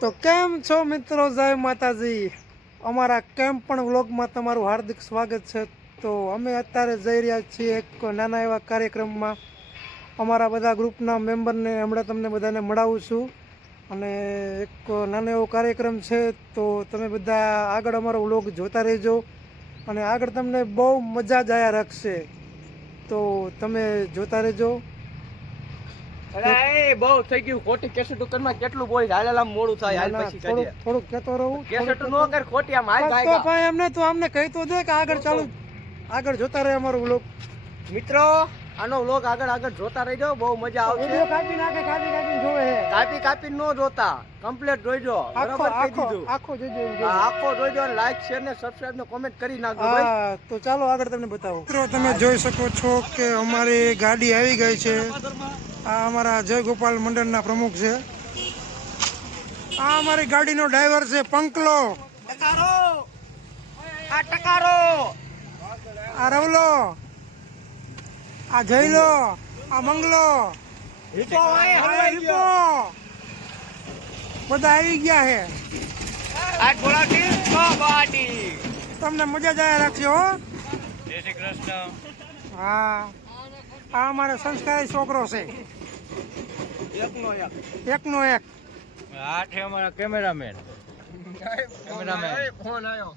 તો કેમ છો મિત્રો, જય માતાજી। અમારા કેમ્પ પણ વ્લોગમાં તમારું હાર્દિક સ્વાગત છે। તો અમે અત્યારે જઈ રહ્યા છીએ એક નાના એવા કાર્યક્રમમાં। અમારા બધા ગ્રુપના મેમ્બરને હમણાં તમને બધાને મળાવું છું અને એક નાનો એવો કાર્યક્રમ છે। તો તમે બધા આગળ અમારો વ્લોગ જોતા રહેજો અને આગળ તમને બહુ મજા જ આયા રાખશે, તો તમે જોતા રહેજો। બહુ થઈ ગયું ખોટી કેસેટ માં કેટલું બોલ હાલેલા મોડું થાય હાલ પછી કરીએ થોડુંક કહેતો રહું કેસેટ નો કર ખોટી આમ હાલ તો ગાયગા ભાઈ એમને તો આમને કહી તો દે કે આગળ જોતા રહે અમારો વ્લોગ। મિત્રો આનો વ્લોગ આગળ જોતા રહેજો, બહુ મજા આવશે। વિડિયો કાપી જોવે હે, કાપી નો જોતા, કમ્પ્લીટ જોઈજો, બરાબર કહી દીધું। આખો જોજો આખો જોઈજો, લાઈક શેર ને સબસ્ક્રાઇબ ને કોમેન્ટ કરી નાખજો ભાઈ। હા તો ચાલો આગળ તમને બતાવો। મિત્રો તમે જોઈ શકો છો કે અમારી ગાડી આવી ગઈ છે। આ અમારા જય ગોપાલ મંડળના પ્રમુખ છે। આ અમારી ગાડીનો ડ્રાઈવર છે પંકલો, ટકારો, આ રવલો, આ જયલો, આ મંગલો, બધા આવી ગયા છે। તમને મજા જ આયા રાખશે હો। જય શ્રી કૃષ્ણ। હા, આ અમારો સંસ્કારી છોકરો છે, એકનો એક। આ છે અમારા કેમેરામેન। ફોન આવ્યો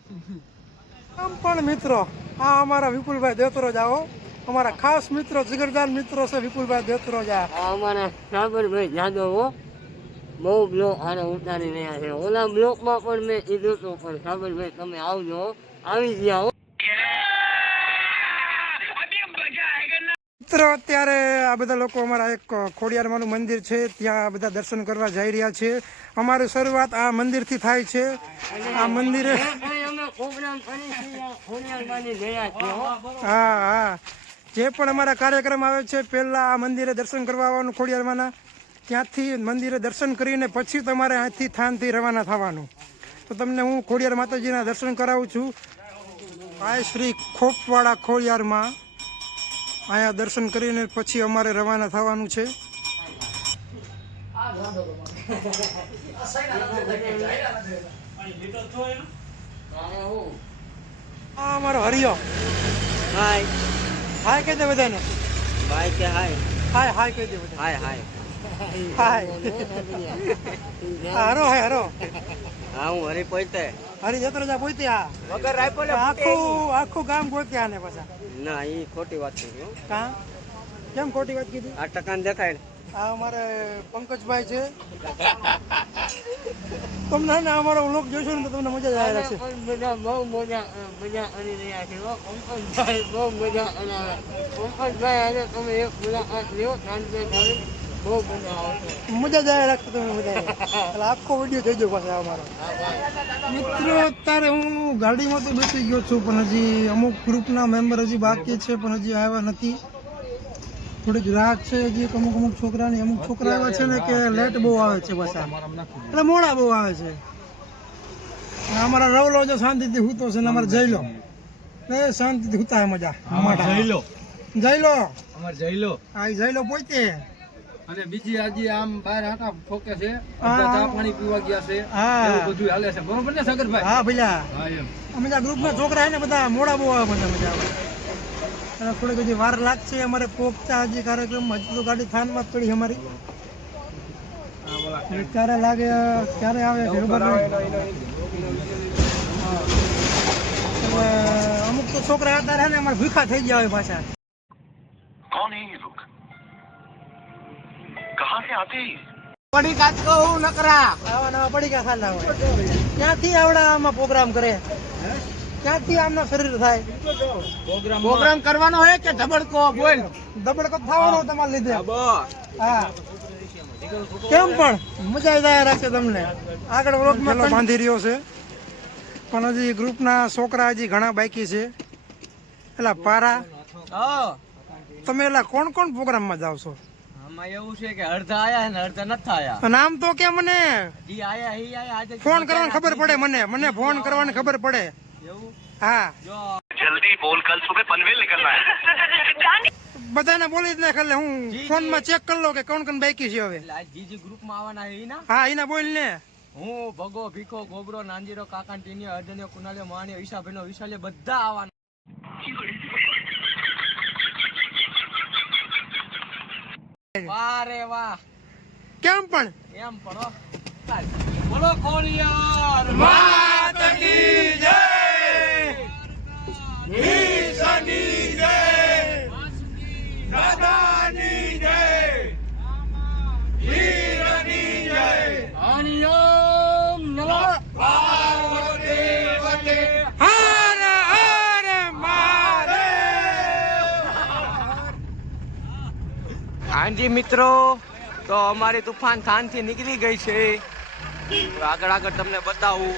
આમ પણ મિત્રો આ અમારા વિપુલભાઈ દેતરોજ આવો, અમારા ખાસ મિત્રો, જીગરદાર મિત્રો છે વિપુલભાઈ દેતરોજ। અમારા સાબરભાઈ જાદવ બહુ બ્લોક આને ઉતારી રહ્યા છે। ઓલા બ્લોકમાં પણ મેં કીધું હતું, પણ સાબરભાઈ તમે આવજો, આવી ગયા હો। મિત્રો અત્યારે આ બધા લોકો અમારા એક ખોડિયારમાંનું મંદિર છે ત્યાં બધા દર્શન કરવા જઈ રહ્યા છે। અમારી શરૂઆત આ મંદિરથી થાય છે। આ મંદિરે હા હા, જે પણ અમારા કાર્યક્રમ આવે છે પહેલા આ મંદિરે દર્શન કરવા આવવાનું ખોડિયારમાંના, ત્યાંથી મંદિરે દર્શન કરીને પછી તમારે અહીંથી થાનથી રવાના થવાનું। તો તમને હું ખોડિયાર માતાજીના દર્શન કરાવું છું। આ શ્રી ખોપવાડા ખોડિયારમાં અહીંયા દર્શન કરીને પછી અમારે રવાના થવાનું છે। આ અમારો હરિયો, હાય હાય કહી દે બધાને, ભાઈ કે હાય હાય હાય કહી દે બધા, હાય હાય હાય। હરો હાય હરો, હા હું હરી પોતે હરી જતો જા પોતે। આ વગર રાયફલ આખું ગામ ગોત્યા આને પાછા। ના એ ખોટી વાત છે। કા કેમ ખોટી વાત કીધી? આ ટકાને દેખાય આ અમારે પંકજભાઈ છે। તમને ને અમારો વ્લોગ જોશો ને તો તમને મજા જ આવી રહેશે। બધા બહુ મજા કરી રહ્યા છે। પંકજભાઈ બહુ મજા કરાવે। પંકજભાઈ આજે તમે એક મુલાકાત લ્યો, શાંતિથી બહુ મજા આવશે। મજા જ આવી રાખશે તમને, મજા આવે એટલે આખો વિડીયો જોઈજો પાછા અમારો। મિત્રો અત્યારે હું ગાડીમાં તો બેસી ગયો છું, પણ હજી અમુક ગ્રુપના મેમ્બર હજી બાકી છે, પણ હજી આવ્યા નથી। થોડીક રાત છે હજી, અમુક છોકરાની, અમુક છોકરા એવા છે ને કે લેટ બહુ આવે છે પાછા, એટલે મોડા બહુ આવે છે। અમારા રવલો જો શાંતિથી હૂતો છે ને અમારે જયલો એ શાંતિથી હુતા મજા। જયલો જયલો પોતે, અને બીજી આજે આમ બહાર આટા ઠોકે છે, ચા પાણી પીવા ગયા છે, એવું બધું હાલે છે, બરોબર ને સાગરભાઈ? હા ભઈલા, હા એમ અમે ગ્રુપના છોકરા છે ને બધા મોડા બહુ આવે, મજા આવે। અને થોડીક હજી વાર લાગશે અમારે પોગતા હજી કાર્યક્રમમાં। હજી તો ગાડી થાનમાં જ પડી અમારી, ક્યારે લાગે ક્યારે આવે ખબર નહીં। અમુક તો છોકરા અત્યારે ને અમારે ભૂખા થઈ ગયા હોય પાછા। कौन है ये लोग, कहाँ से आते हैं? પડી કાચ કહું નકરા આવા નવા પડી ગયા ખાલા હોય, ક્યાંથી આવડા આમાં પ્રોગ્રામ કરે, ક્યાંથી આમના શરીર થાય? પ્રોગ્રામ કરવાનો હે કે ધબડકો બોલ? દબડકો થવાનો તમારે લીધે। હા કેમ પણ મજા આવી રાખશે તમને। આગળ વ્લોગમાં બાંધી રહ્યો છે, પણ હજી ગ્રુપના છોકરા હજી ઘણા બાકી છે। એલા પારા, તમે એલા કોણ પ્રોગ્રામમાં જાવ છો? આમાં એવું છે કે અડધા આયા ને અડધા નથી આયા। નામ તો કે મને જી આયા હી આયા, આજે ફોન કરવાની ખબર પડે, મને ફોન કરવાની ખબર પડે। એવું હા जल्दी बोल, कल सुबह पनवेल निकलना है। બધાને બોલી જ નાખ, એટલે હું ફોનમાં ચેક કરી લો કે કોણ બાકી છે હવે। જીજી ગ્રુપ માં આવવાના હે ઈના? હા એના બોલ ને, હું ભગો ભીખો ગોબરો નાંજીરો કાકા ટીનિયો અર્જન્યો કુનાલિયો માણ્યો ઈશાભાઈનો વિશાલ્યો બધા આવવાના. વાહ રે વાહ. કેમ પણ એમ પણ હો. બોલો ખોડિયાર માત કી જય. ઈશાની જય. દાદાની જય. વીરની જય. હરિઓમ નમઃ પાર્વતી પતે. હર હર મહાદેવ. હાજી મિત્રો, તો અમારી તુફાન થાનથી નીકળી ગઈ છે. આગળ આગળ તમને બતાવું.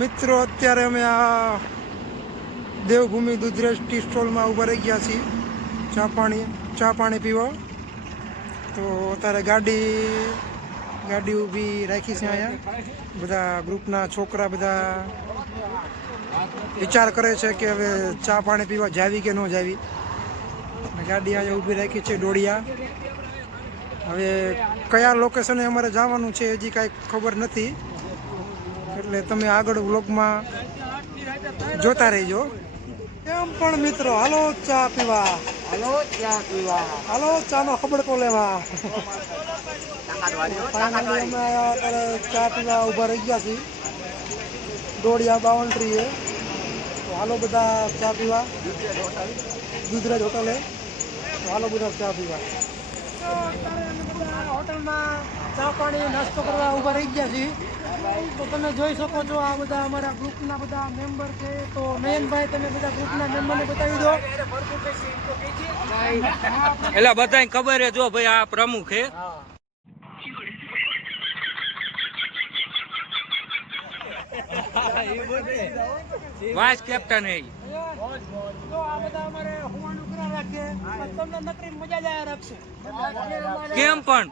મિત્રો અત્યારે અમે આ દેવભૂમિ દુધરેજ ટી સ્ટોલમાં ઊભા રહી ગયા છીએ ચા પાણી પીવા. તો અત્યારે ગાડી ઊભી રાખી છે અહીંયા. બધા ગ્રુપના છોકરા બધા વિચાર કરે છે કે હવે ચા પાણી પીવા જાવી કે ન જાવી. ગાડી અહીંયા ઊભી રાખી છે ડોડિયા. હવે કયા લોકેશને અમારે જવાનું છે હજી કાંઈ ખબર નથી, એટલે તમે આગળ વ્લોગમાં જોતા રહેજો. એમ પણ મિત્રો હાલો ચા પીવા, હાલો ચાનો ખબરકો લેવા. ફાઇનલી અમે અત્યારે ચા પીવા ઊભા રહી ગયા છીએ ડોડિયા બાઉન્ડ્રીએ. તો હાલો બધા ચા પીવા દુધરેજ હોટલે. તો હાલો બધા ચા પીવા. હોટલમાં ચા પાણી નાસ્તો કરવા ઊભા રહી ગયા છીએ. તો તમે જોઈ શકો છો આ બધા અમારા ગ્રુપના બધા મેમ્બર છે. તો નયનભાઈ તમે બધા ગ્રુપના મેમ્બરને બતાવી દો. એટલે બધાને ખબર હે, જો ભાઈ આ પ્રમુખ હે, વાઇસ કેપ્ટન હે. તો આ બધા અમારે હોવાનું કરા રાખે, તમને નકરી મજા જ આયા રાખશે. કેમ પણ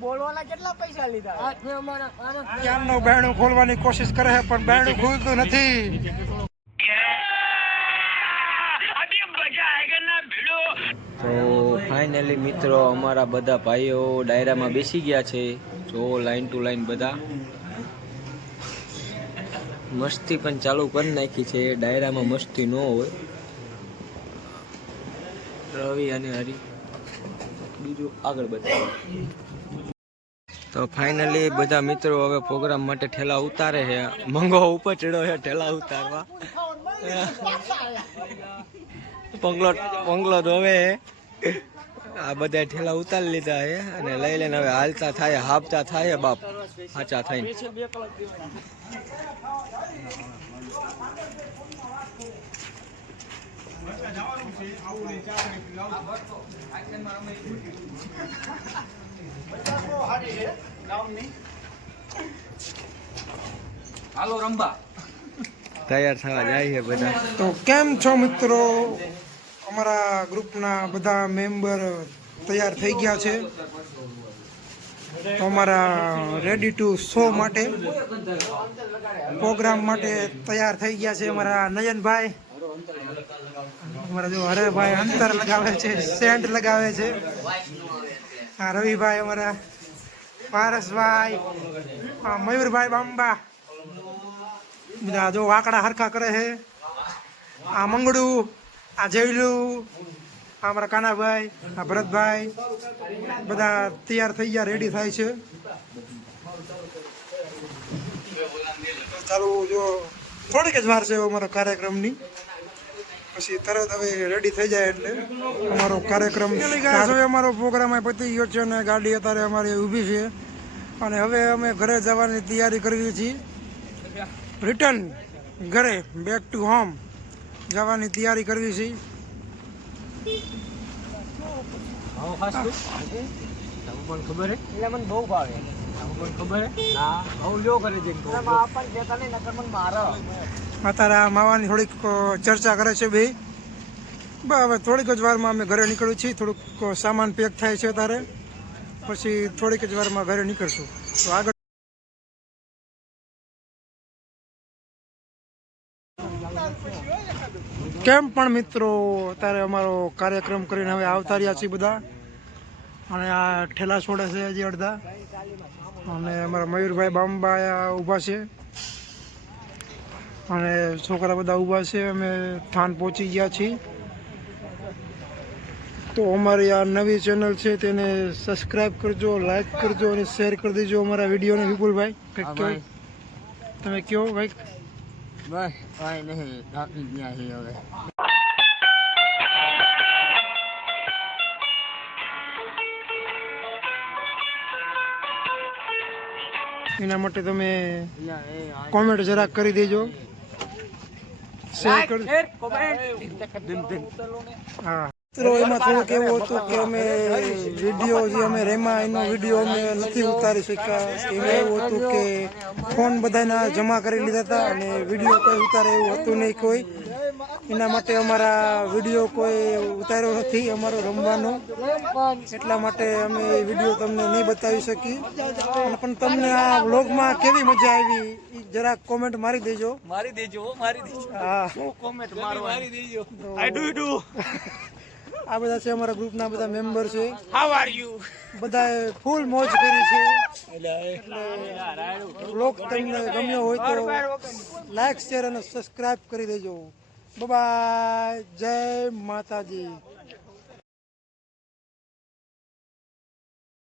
બોલવાના કેટલા પૈસા લીધા? ક્યારનો બહેણું ખોલવાની કોશિશ કરે છે પણ બહેણું ખુલતું નથી. તો ફાઇનલી મિત્રો અમારા બધા ભાઈઓ ડાયરામાં બેસી ગયા છે. જો લાઈન ટુ લાઈન બધા મસ્તી પણ ચાલુ કરી નાખી છે. ડાયરામાં મસ્તી ન હોય. રવિ અને હરી બીજું આગળ બતાવો. તો ફાઇનલી બધા મિત્રો હવે પ્રોગ્રામ માટે ઠેલા ઉતારે છે. મંગો ઉપર ચડ્યો છે ઠેલા ઉતારવા. પંગલો ધોવે. આ બધા ઠેલા ઉતારી લીધા છે અને લઈ લઈને હવે હાલતા થાય, હાપતા થાય બાપ હાચા થઈને. હાલો રંબા તૈયાર થવા જાય છે બધા. તો કેમ છો મિત્રો, અમારા ગ્રુપના બધા મેમ્બર તૈયાર થઈ ગયા છે. તો અમારા રેડી ટુ શો માટે પ્રોગ્રામ માટે તૈયાર થઈ ગયા છે. અમારા નયનભાઈ, અમારા જો હરેભાઈ અંતર લગાવે છે, સેન્ટ લગાવે છે. હા રવિભાઈ, અમારા પારસભાઈ, મયુરભાઈ બાંબા બધા જો વાકડા હરખા કરે છે. આ મંગળું, આ જયલું, આ અમારા કાનાભાઈ, આ ભરતભાઈ બધા તૈયાર થઈ ગયા, રેડી થાય છે. ચાલુ જો થોડીક જ વાર છે અમારો કાર્યક્રમની, પછી તરત હવે રેડી થઈ જાય એટલે અમારો કાર્યક્રમ હવે અમારો પ્રોગ્રામ પતી ગયો છે અને ગાડી અત્યારે અમારી ઊભી છે અને હવે અમે ઘરે જવાની તૈયારી કરવી છીએ. રિટર્ન ઘરે બેક ટુ હોમ જવાની તૈયારી કરવી છે. ખબર હે એટલે મને બહુ ભાવે. ખબર હે ના બહુ લ્યો કરે છે. આપણને દેતા નહીં નકર મને મારો. અત્યારે આ માવાની થોડીક ચર્ચા કરે છે બે. હવે થોડીક જ વારમાં અમે ઘરે નીકળ્યું છીએ. થોડુંક સામાન પેક થાય છે અત્યારે, પછી થોડીક જ વારમાં ઘરે નીકળશું. તો આગળ કેમ પણ મિત્રો અત્યારે અમારો કાર્યક્રમ કરીને હવે આવતા રહ્યા છીએ બધા. અને આ ઠેલા છોડે છે હજી અડધા. અને અમારા મયુરભાઈ બાંબા ઊભા છે અને છોકરા બધા ઊભા છે. અમે થાન પહોંચી ગયા છીએ. તો અમારી આ નવી ચેનલ છે તેને સબસ્ક્રાઈબ કરજો, લાઈક કરજો અને શેર કરી દેજો અમારા વિડીયોને. વિપુલભાઈ કંઈક કહો, તમે કહો ભાઈ. બસ કાંઈ નહીં, થાકી ગયા છીએ હવે. એના માટે તમે કોમેન્ટ જરાક કરી દેજો, શેર કરી. હા મિત્રો, એમાં થોડુંક એવું હતું કે અમે વિડીયો જે અમે રેમાં એનો વિડીયો અમે નથી ઉતારી શક્યા. એમાં એવું હતું કે ફોન બધાના જમા કરી લીધા હતા અને વિડીયો કોઈ ઉતારે એવું હતું નહીં કોઈ. એના માટે અમારા વિડીયો કોઈ ઉતાર્યો નથી અમારો રમવાનો. એટલા માટે અમે વિડીયો તમને નહીં બતાવી શકી. પણ તમને આ વ્લોગમાં કેવી મજા આવી એ જરાક કોમેન્ટ મારી દેજો. હા, આ બધા છે અમારા ગ્રુપના બધા મેમ્બર છે. બધાએ ફૂલ મોજ કરી છે. વ્લોગ તમને ગમ્યો હોય તો લાઈક, શેર અને સબસ્ક્રાઇબ કરી દેજો. બાય, જય માતાજી.